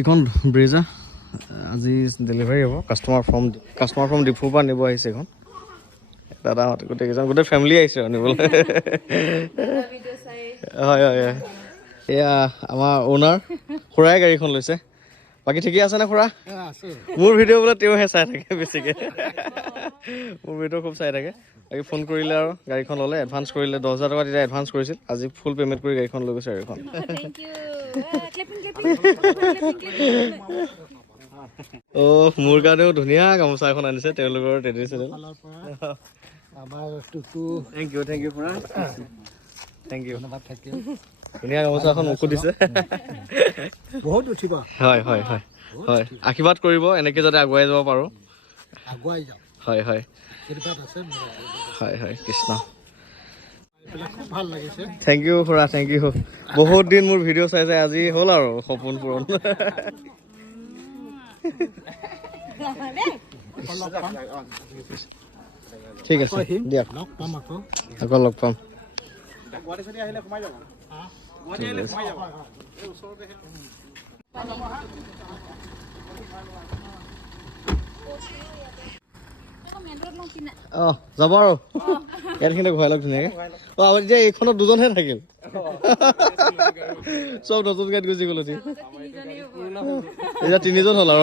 এইখন ব্ৰেজা আজি ডেলিভাৰী হ'ব কাষ্টমাৰ ফ্ৰম ডিফুৰ পৰা নিব আহিছে এইখন দাদাহঁত গোটেই ফেমিলি আহিছে আৰু নিবলৈ হয় হয় হয় এয়া আমাৰ অ'নাৰ খুৰাই গাড়ীখন লৈছে বাকী ঠিকেই আছেনে খুৰা মোৰ ভিডিঅ' বোলে তেওঁহে চাই থাকে বেছিকৈ মোৰ ভিডিঅ' খুব চাই থাকে বাকী ফোন কৰিলে আৰু গাড়ীখন ল'লে এডভান্স কৰিলে 10,000 টকা তেতিয়া এডভান্স কৰিছিল আজি ফুল পে'মেণ্ট কৰি গাড়ীখন লৈ গৈছে গাড়ীখন অ' মোৰ কাৰণেও ধুনীয়া গামোচা এখন আনিছে তেওঁলোকৰ ট্ৰেডিশ্যনেল থেংক ইউ খুৰা থেংক ইউ ধুনীয়া গামোচা এখন মোকো দিছে বহুত উঠিব হয় হয় হয় হয় আশীৰ্বাদ কৰিব এনেকৈ যাতে আগুৱাই যাব পাৰোঁ আগুৱাই যাওঁ হয় হয় হয় হয় কৃষ্ণ খুব ভাল লাগিছে থেংক ইউ খুৰা থেংক ইউ বহুত দিন মোৰ ভিডিঅ' চাই আজি হ'ল আৰু সপোন পূৰণ ঠিক আছে দিয়ক আকৌ লগ পাম অঁ যাব আৰু ইয়াতখিনি ঘূৰাই লওক ধুনীয়াকৈ অঁ এতিয়া এইখনত দুজনহে থাকিল চব নতুন গাড়ীত গুচি গ'লো এতিয়া 3জন হ'ল আৰু